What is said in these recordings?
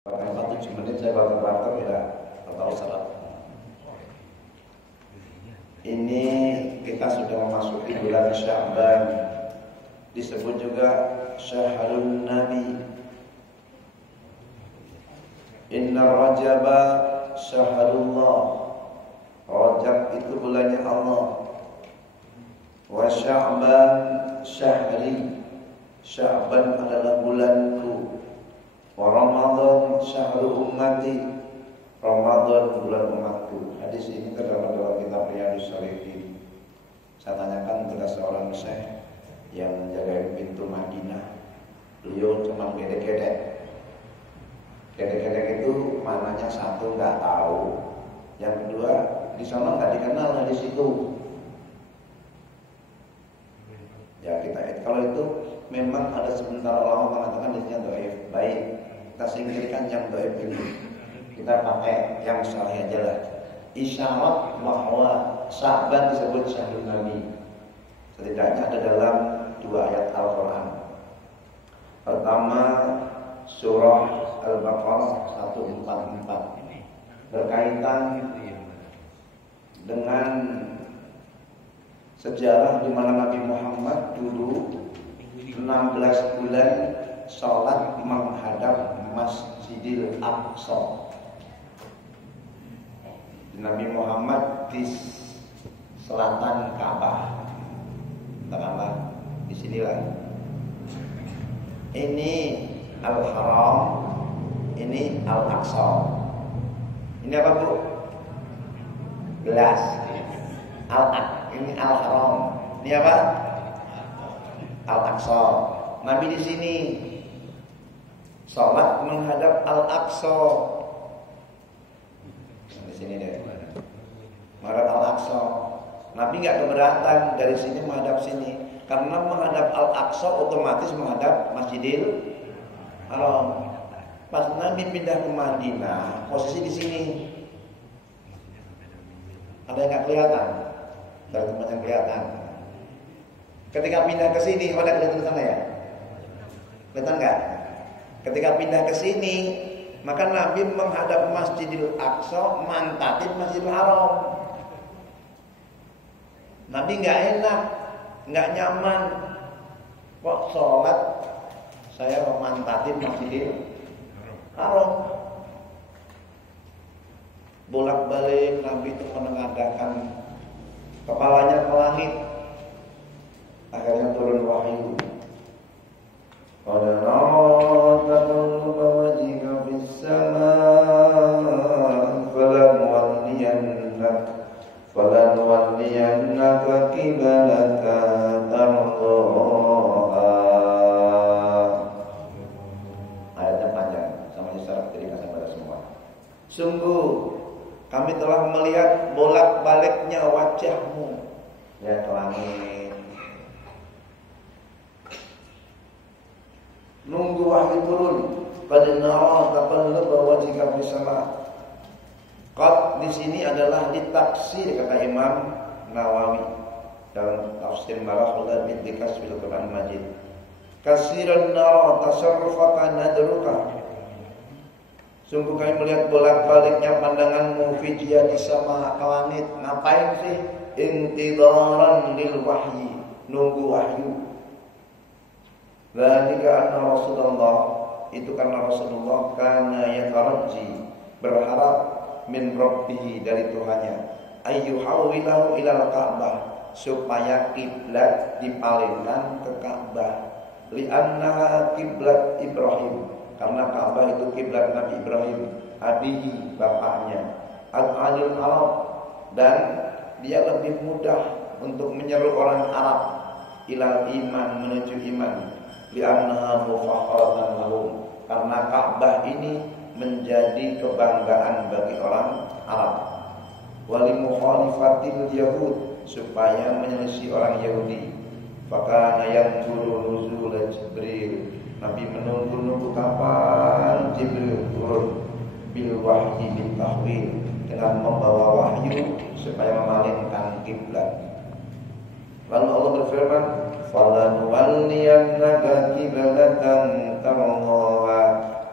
Kalau 7 menit saya bakar ya atau salat. Ini kita sudah memasuki bulan Sya'ban. Disebut juga Syahrul Nabi. Inna Rajaba Syahrullah. Rajab itu bulannya Allah. Wa Sya'ban syahri. Sya'ban adalah bulanku. Wa Ramadan syahrul ummati. Ramadan bulan umatku. Hadis ini terdapat dalam kitab Riyadhus Shalihin. Saya tanyakan kepada seorang syekh yang menjaga pintu Madinah. Beliau cuma gedek-gedek. Gedek-gedek itu maknanya satu nggak tahu, yang kedua di sana nggak dikenal di situ. Ya kita kalau itu memang ada sebentar ulama mengatakan disini dhaif, baik kita singkirkan yang dhaif ini. Kita pakai yang sahih aja lah. Isyarat bahwa Sya'ban disebut Syahrul Nabi. Setidaknya ada dalam 2 ayat Al-Quran. Pertama surah Al-Baqarah 144 berkaitan dengan sejarah di mana Nabi Muhammad dulu 16 bulan sholat menghadap Masjidil Aqsa. Nabi Muhammad di selatan Ka'bah. Katakanlah di sinilah. Ini Al-Haram, ini Al-Aqsa. Ini apa, Bu? Gelas. Ini Al-Haram. Ini apa? Al-Aqsa. Nabi di sini sholat menghadap Al-Aqsa. Di sini deh. Menghadap Al-Aqsa. Nabi nggak keberatan dari sini menghadap sini, karena menghadap Al-Aqsa otomatis menghadap Masjidil Haram. Pas Nabi pindah ke Madinah, posisi di sini. Ada yang nggak kelihatan? Dari tempat yang kelihatan. Ketika pindah ke sini, mana kelihatan sana ya? Kelihatan nggak? Ketika pindah ke sini, maka Nabi menghadap Masjidil Aqsa, mantatin Masjidil Haram. Nabi nggak enak, nggak nyaman. Kok sholat saya memantatin Masjidil Haram? Bolak-balik Nabi itu menengadahkan kepalanya ke langit. Akhirnya turun wahyu. Qad nara taqalluba wajhika fis samaa falanwalliyannaka qiblatan tardaha. Ayatnya panjang, sama isyarat jadi kasih pada semua. Sungguh kami telah melihat bolak-baliknya wajahmu ya ke langit. Nunggu wahyu turun. Pada nara taqalluba wajhika fis samaa. Qad di sini adalah ditaksir kata Imam Nawawi dalam tafsir Balaghah bin Kasbil Quran Majid. Kasiran nara tasarrufaka nadruka. Sungguh kami melihat bolak-baliknya pandanganmu fi di sama ke langit. Ngapain sih? Intidaran lil wahyi, nunggu wahyu. Dzalika anna Rasulullah, itu karena Rasulullah kana yataraji, berharap min rabbihi, dari Tuhannya, ayyuhawwilahu ilal Ka'bah, supaya kiblat dipalingkan ke Ka'bah. Li'annaha kiblat Ibrahim, karena Ka'bah itu kiblat Nabi Ibrahim, abihi, bapaknya, al-alil Arab, dan dia lebih mudah untuk menyeru orang Arab ilal iman, menuju iman. Li'annaha mufakharatan lahum, karena Ka'bah ini menjadi kebanggaan bagi orang Arab. Wali mukhalifatil Yahud, supaya menyelisih orang Yahudi. Fakana yang turun nuzul Jibril, Nabi menunggu kapan Jibril turun bil wahyi bil tahwil, dengan membawa wahyu supaya memalingkan kiblat. Lalu Allah berfirman, "Falanwalliyannaka qiblatan tardaha,"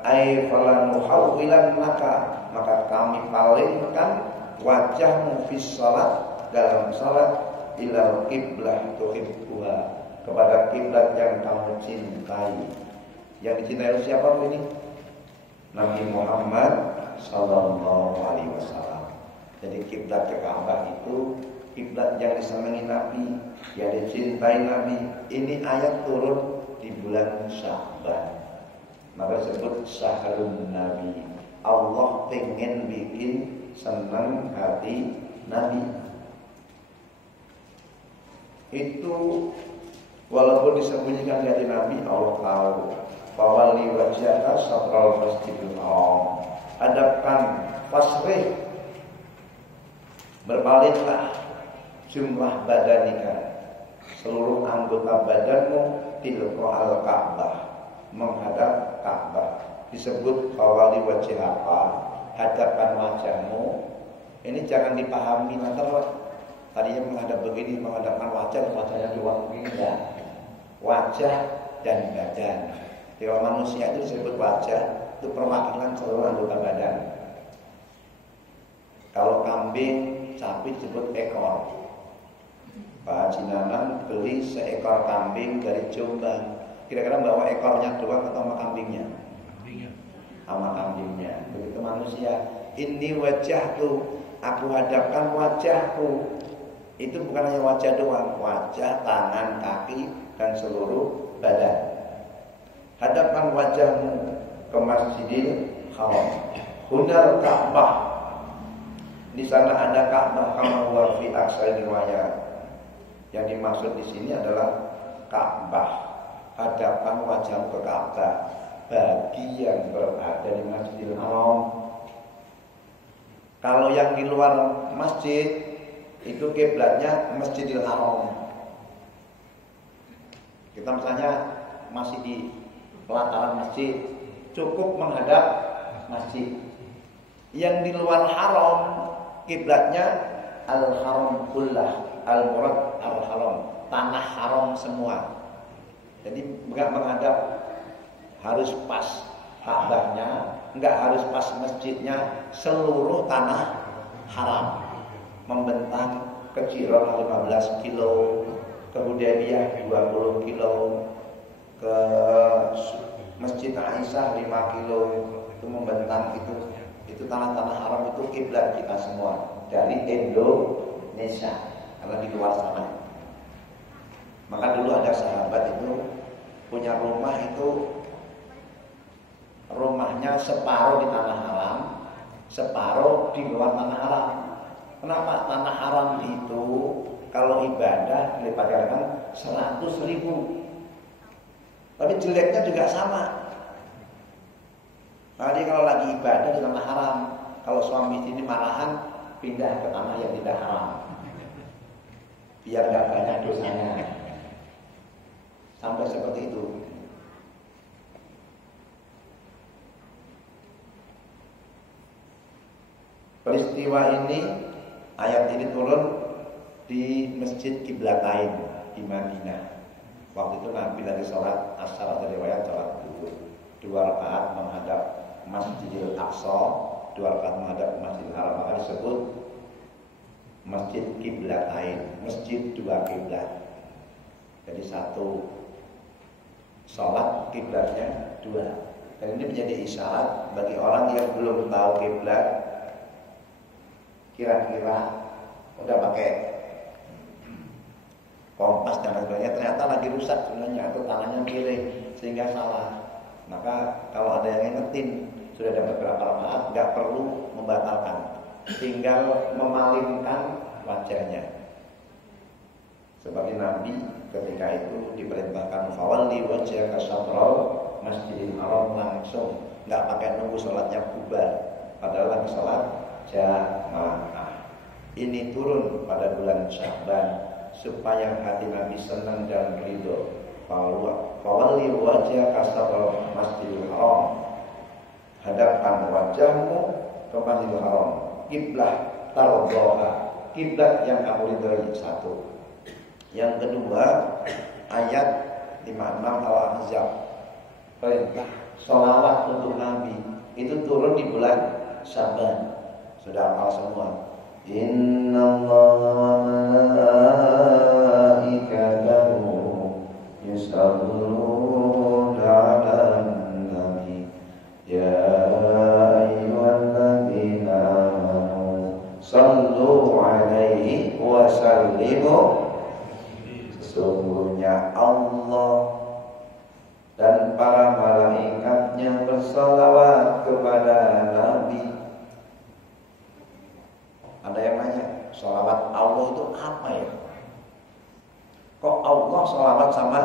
Ai falanuhawwilannaka, maka kami palingkan wajahmu fis salat, dalam salat, ilal qiblah tuhibbuha, kepada kiblat yang kamu cintai. Yang dicintai siapa ini? Nabi Muhammad sallallahu alaihi wasallam. Jadi kiblat ke Ka'bah itu kiblat yang disenangi Nabi, yang dicintai Nabi. Ini ayat turun di bulan Sya'ban. Maka disebut Syahrun Nabi. Allah pengen bikin senang hati Nabi. Itu walaupun disembunyikan di hati Nabi, Allah tahu. Fawalli wajhaka syatral masjidil haram. Hadapkan fasrih, berbaliklah jumlah badanika, seluruh anggota badanmu tilqa al-Ka'bah, menghadap Ka'bah. Disebut fawalli wajhaka, hadapkan wajahmu. Ini jangan dipahami nanti tadinya menghadap begini, menghadapkan wajahnya doang begini ya. Wajah dan badan. Kalau manusia itu disebut wajah, itu perwakilan seluruh anggota badan. Kalau kambing, sapi disebut ekor. Pak Haji Nanang beli seekor kambing dari Jombang. Kira-kira bawa ekornya doang atau sama kambingnya? Sama kambingnya. Begitu manusia. Ini wajahku, aku hadapkan wajahku. Itu bukan hanya wajah doang, wajah, tangan, kaki, dan seluruh badan. Hadapkan wajahmu ke Masjidil Haram. Hunal Ka'bah. Di sana ada Ka'bah kama huwa fi aksari riwayat. Yang dimaksud di sini adalah Ka'bah. Hadapan wajah ke Ka'bah bagi yang berada di Masjidil Haram. Kalau yang di luar masjid itu kiblatnya Masjidil Haram. Kita misalnya masih di pelataran masjid, cukup menghadap masjid. Yang di luar haram, kiblatnya al-haram kullah, al-murad al-haram, tanah haram semua. Jadi enggak menghadap harus pas Ka'bahnya, enggak harus pas masjidnya, seluruh tanah haram. Membentang ke Jirah 15 kilo, ke Hudaybiyah 20 kilo, ke Masjid Aisyah 5 kilo, itu membentang itu tanah-tanah haram, itu kiblat kita semua dari Indonesia karena di luar sana. Maka dulu ada sahabat itu punya rumah, itu rumahnya separuh di tanah haram, separuh di luar tanah haram. Kenapa? Tanah haram itu kalau ibadah dilibatkan 100.000. Tapi jeleknya juga sama. Tadi kalau lagi ibadah di tanah haram, kalau suami istri marahan, pindah ke tanah yang tidak haram, biar nggak banyak dosanya. Sampai seperti itu. Peristiwa ini, ayat ini turun di Masjid Qiblatain di Madinah. Waktu itu Nabi lagi sholat asar atau riwayat sholat zuhur, 2 rakaat menghadap Masjidil Aqsa, 2 rakaat menghadap Masjidil Haram. Maka disebut Masjid Qiblatain, masjid 2 kiblat. Jadi satu sholat kiblatnya 2. Dan ini menjadi isyarat bagi orang yang belum tahu kiblat, kira-kira udah pakai kompas dan sebagainya, ternyata lagi rusak sebenarnya atau tangannya miring sehingga salah. Maka kalau ada yang ngingetin, sudah dapat berapa rakaat, nggak perlu membatalkan, tinggal memalingkan wajahnya. Seperti Nabi ketika itu diperintahkan fawalli wajhaka syatral Masjidil Haram, langsung, nggak pakai nunggu sholatnya bubar, padahal lagi sholat jamaah. Ini turun pada bulan Sya'ban supaya hati Nabi senang dan ridho. Fawalli wajhaka syatral Masjidil Haram, hadapkan wajahmu ke Masjidil Haram, kiblah tardhaha, kiblat yang kamu ridhoi. Satu. Yang kedua, ayat 56 Al-Ahzab, perintah sholawat untuk Nabi itu turun di bulan Syaban. Sudah hafal semua. Innallaha wa malaikatahu yusholluna 'alan nabi ya ayyuhalladzina amanu shallu 'alaihi wa sallimu. Sesungguhnya Allah dan para malaikatnya bersalawat kepada Nabi. Ada yang nanya, salawat Allah itu apa ya? Kok Allah salawat sama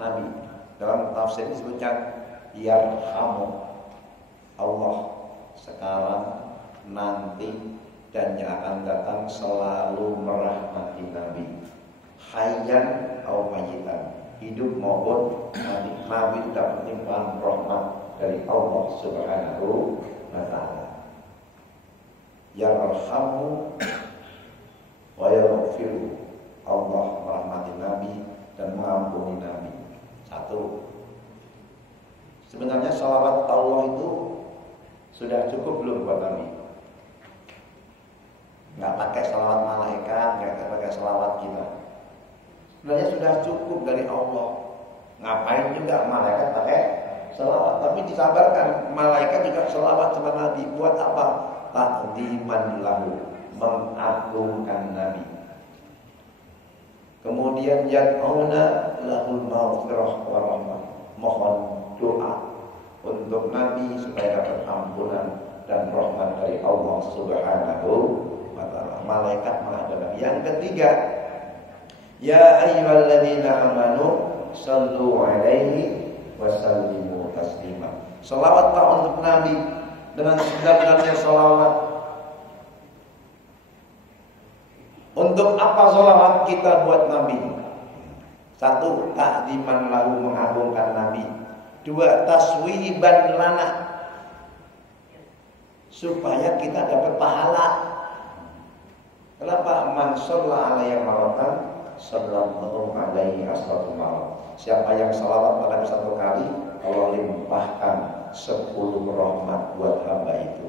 Nabi? Dalam tafsir disebutkan yarhamu. Allah sekarang, nanti, dan yang akan datang selalu merahmati Nabi. Hayyan atau mayitan, hidup maupun mati. Nabi itu dapat limpahan rahmat dari Allah Subhanahu wa ta'ala. Yarhamu wa yaghfiru. Allah merahmati Nabi dan mengampuni Nabi. Satu. Sebenarnya salawat Allah itu sudah cukup belum buat Nabi? Nggak pakai salawat malaikat, nggak pakai salawat kita. Sebenarnya sudah cukup dari Allah. Ngapain juga malaikat pakai salawat? Tapi disabarkan, malaikat juga salawat sama Nabi. Buat apa? Ta'ziman lahu, mengagungkan Nabi. Kemudian yad'una lahul maghfirah wa rahmah, mohon doa untuk Nabi supaya dapat ampunan dan rahmat dari Allah Subhanahu wa ta'ala. Malaikat menghadap Nabi. Yang ketiga, ya ayyuhalladzina amanu sallu 'alaihi wa sallimu taslima. Selawatlah untuk Nabi dengan sebenarnya salawat. Untuk apa salawat kita buat Nabi? Satu, ta'ziman lahu, mengagungkan Nabi. Dua, taswiban lana, supaya kita dapat pahala. Kenapa? Man shalla alaihi maratan sallallahu alaihi wasallam. Siapa yang salawat pada satu kali, Allah limpahkan 10 rahmat buat hamba itu.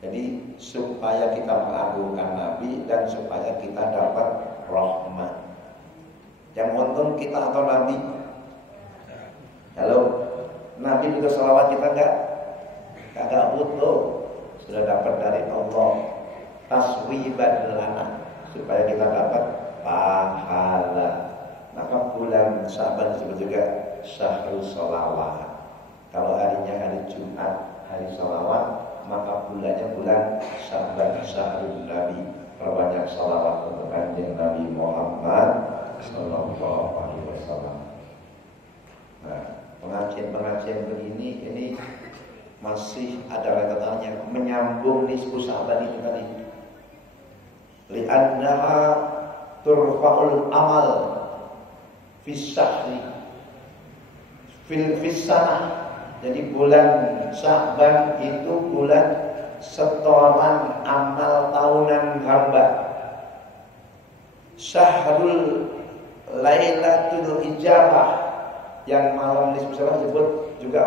Jadi supaya kita mengagungkan Nabi dan supaya kita dapat rahmat. Yang untung kita atau Nabi? Halo, Nabi juga salawat kita enggak? Kagak butuh. Sudah dapat dari Allah. Taswiban lana, supaya kita dapat pahala. Maka bulan Syaban disebut juga syahrul sholawat. Kalau harinya hari Jumat, hari sholawat, maka bulannya bulan Syaban, syahrul Nabi. Perbanyak sholawat untuk kanjeng Nabi Muhammad Sallallahu Alaihi Wasallam. Nah, pengajian begini ini masih ada rentetannya, menyambung nisfu Syaban itu tadi. Li'annaha turfa'ul amal fis syahri fis sanah. Jadi bulan Sya'ban itu bulan setoran amal tahunan hamba. Syahrul Lailatul Ijabah, yang malam nisfu Sya'ban disebut juga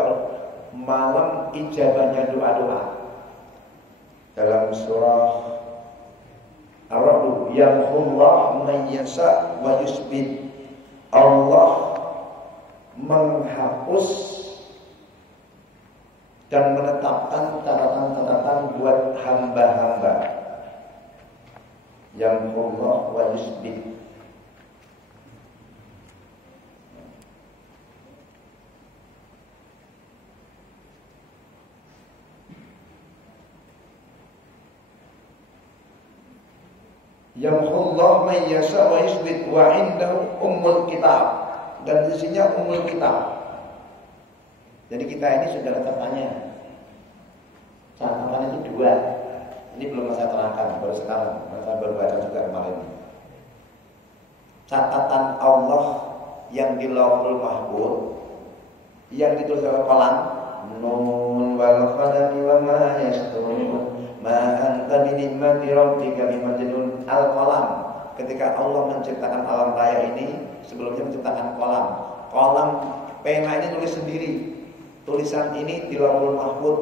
malam ijabahnya doa-doa. Dalam surah Ar-Ra'd, yamhullahu man yasha wa yusbit. Allah menghapus dan menetapkan catatan-catatan buat hamba-hamba. Yamhullahu wa yusbit. Yamhullahu man yasha wa yusbit wa indahu ummul kitab. Dan di sini ummul kitab. Jadi kita ini sudah catatannya. Catatan itu 2. Ini belum saya terangkan, baru sekarang. Saya baru baca juga kemarin. Catatan Allah yang di Lauhul Mahfuz, yang ditulis oleh kolam, Nun wal qalami wa ma yasturun. Ma anta bi ni'mati rabbika bimajnun. Al-Qalam, ketika Allah menciptakan alam raya ini, sebelumnya menciptakan kolam. Kolam pena ini tulis sendiri. tulisan ini di Lauhul Mahfuz,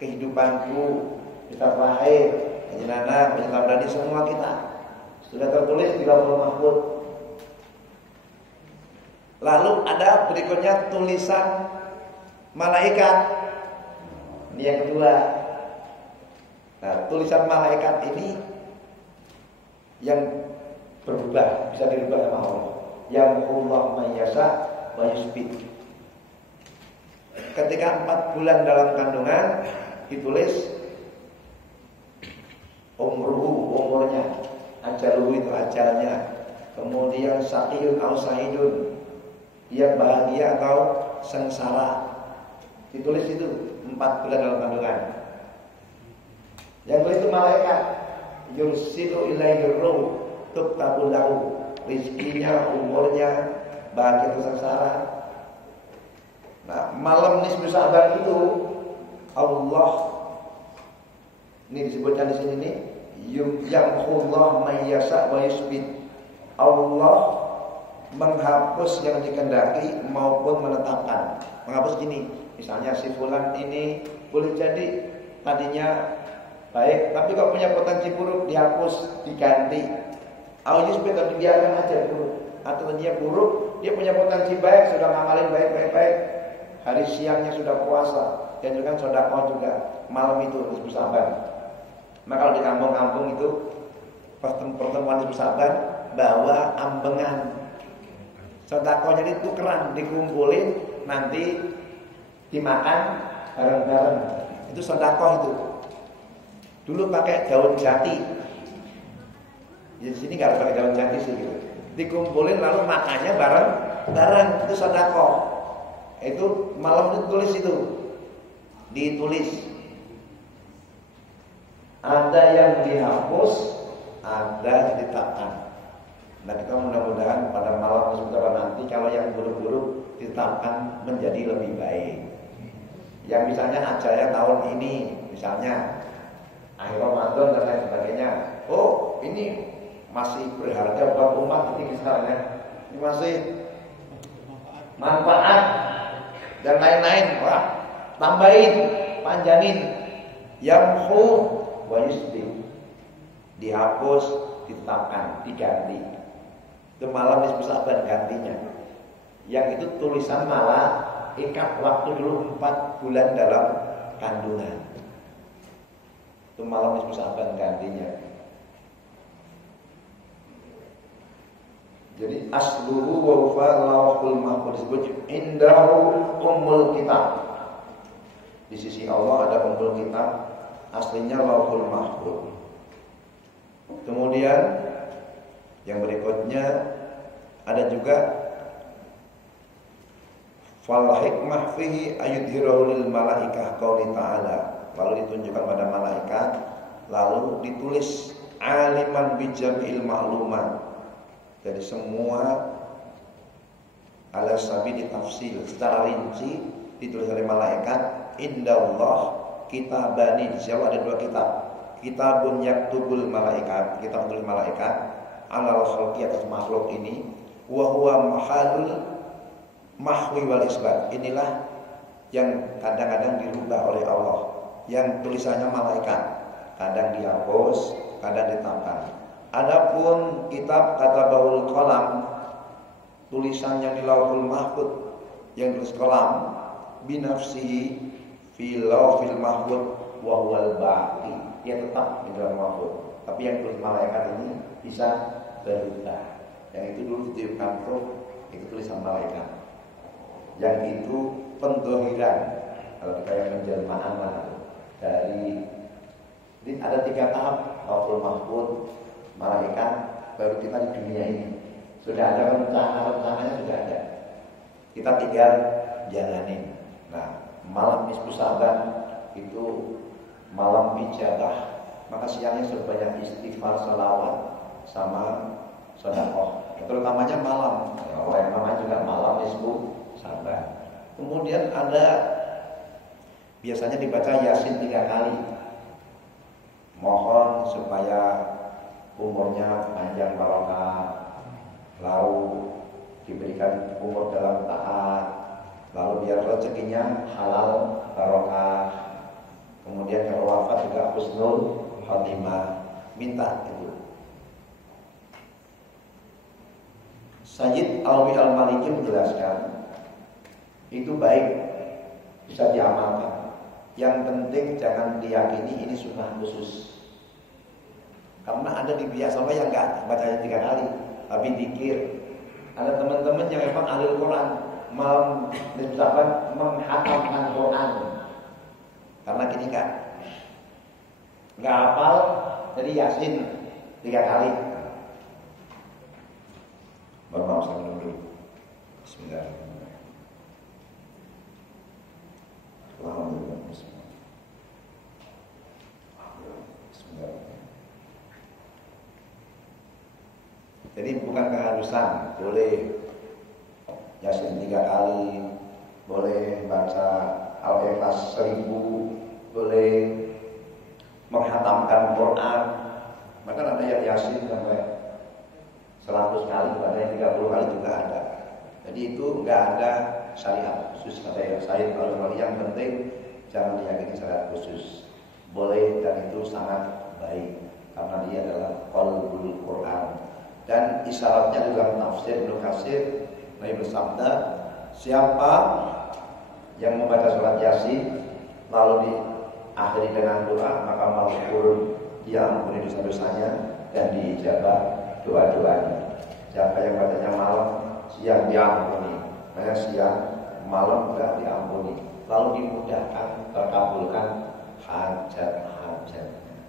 kehidupanku, kita lahir, penjenana, penyentabani semua kita sudah tertulis di Lauhul Mahfuz. Lalu ada berikutnya tulisan malaikat. Ini yang kedua. Nah, tulisan malaikat ini yang berubah, bisa dirubah sama Allah. Yang Allah mayyasa wa yusbit. Ketika 4 bulan dalam kandungan ditulis umurnya, ajaluhu itu ajalnya. Kemudian saqiyun au sa'idun, dia bahagia atau sengsara. Ditulis itu 4 bulan dalam kandungan. Yang tulis itu malaikat. Yursilu ilaihi ruh tuktabul lahu, rizkinya, umurnya, bahagia atau sengsara. Nah, malam nisfu Sya'ban itu Allah, ini disebutkan di sini nih, yamhullah mayyasa wa yusbit. Allah menghapus yang dikehendaki maupun menetapkan. Menghapus gini, misalnya si fulan ini boleh jadi tadinya baik, tapi kalau punya potensi buruk dihapus, diganti. Ayus betul dibiarkan aja buruk. Atau dia buruk, dia punya potensi baik, sudah ngamalin baik. Hari siangnya sudah puasa, dan juga sedekah juga malam itu nisfu Sya'ban. Maka kalau di kampung-kampung itu pertemuan nisfu Sya'ban bawa ambengan. Sedekahnya itu tukeran, dikumpulin, nanti dimakan bareng-bareng. Itu sedekah itu. Dulu pakai daun jati. Di sini nggak ada pakai daun jati sih gitu. Dikumpulin lalu makannya bareng, itu sedekah. Itu malam itu tulis itu. Ditulis. Ada yang dihapus, ada ditetapkan. Nah, kita mudah-mudahan pada malam sebentar nanti kalau yang buruk-buruk ditetapkan menjadi lebih baik. Yang misalnya ajalnya tahun ini, misalnya akhir Ramadan dan lain sebagainya. Oh, ini masih berharga buat umat ini misalnya. Ini masih manfaat dan lain-lain. Wah, tambahin, panjangin. Yamhu wa yusbit. Dihapus, ditetapkan, diganti. Itu malam nisfu Sya'ban gantinya. Yang itu tulisan malaikat waktu dulu 4 bulan dalam kandungan. Itu malam nisfu Sya'ban gantinya. Jadi asluhu wa huwa Lauhul Mahfuz, disebut indahu ummul kitab. Di sisi Allah ada ummul kitab, aslinya Lauhul Mahfuz. Kemudian yang berikutnya ada juga fal hikmah fihi ayudhirahu lil malaikah qauli ta'ala. Lalu ditunjukkan pada malaikat, lalu ditulis aliman bijam'il ma'lumat. Jadi semua ala sabili tafsil secara rinci ditulis oleh malaikat. Indallah kitabani, di situ ada 2 kitab. Kitabun yaktubul malaikat, kitab tulis malaikat alal khalqi, atas makhluk ini, wa huwa mahalul mahwi wal isbat. Inilah yang kadang-kadang dirubah oleh Allah, yang tulisannya malaikat, kadang dihapus, kadang ditambah. Adapun kitab katabahul qalam, tulisan yang di Lauhul Mahfuz, yang tulis qalam, binafsihi fi Lauhil Mahfuz wa huwal baqi, dia tetap di dalam Mahfuz. Tapi yang tulis malaikat ini bisa berubah. Yang itu dulu di kantor itu tulisan malaikat. Yang itu pendohiran, kalau kita yang menjelma amal dari, ini ada 3 tahap Lauhul Mahfuz, malaikat, baru kita di dunia ini. Sudah ada rencana-rencananya, sudah ada. Kita tinggal jalanin. Nah, malam nisfu Sya'ban itu malam ijabah, maka siangnya sebanyak istighfar, salawat, sama sedekah. Terutamanya malam. Yang namanya juga malam nisfu Sya'ban. Kemudian ada biasanya dibaca Yasin 3 kali. Mohon supaya umurnya panjang barokah, lalu diberikan umur dalam taat, Lalu biar rezekinya halal, barokah. Kemudian kalau wafat juga husnul khotimah. Minta itu. Sayyid Alwi Al-Maliki menjelaskan itu baik, bisa diamalkan. Yang penting jangan diyakini ini sunnah khusus. Karena ada di pihak sama yang enggak bacanya 3 kali, tapi dikir. Ada teman-teman yang memang ahli Quran, malam misalkan menghatamkan Quran. Karena gini kan, enggak hafal, jadi Yasin 3 kali. Bapak saya minum dulu. Bismillahirrahmanirrahim. Alhamdulillah. Bismillahirrahmanirrahim. Jadi bukan keharusan, boleh Yasin 3 kali, boleh baca Al-Ikhlas 1000, boleh menghatamkan Quran. Bahkan ada yang Yasin sampai 100 kali, ada yang 30 kali juga ada. Jadi itu enggak ada syariat khusus kata ya. Saya kalau yang penting jangan diyakini syariat khusus. Boleh dan itu sangat baik karena dia adalah qalbul Quran. Dan isyaratnya dalam tafsir Ibnu Katsir Nabi bersabda, siapa yang membaca surat Yasin lalu diakhiri dengan doa, maka maghfur, dia ampuni dosa-dosanya dan diijabah doa-doanya. Siapa yang bacanya malam, siang diampuni. Makanya siang, malam juga diampuni. Lalu dimudahkan, terkabulkan hajat-hajatnya.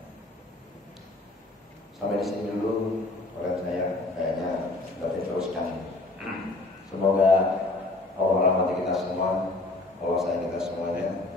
Sampai di sini dulu. Oleh saya kayaknya dapat teruskan. Semoga Allah rahmati kita semua, Allah sayang kita semuanya.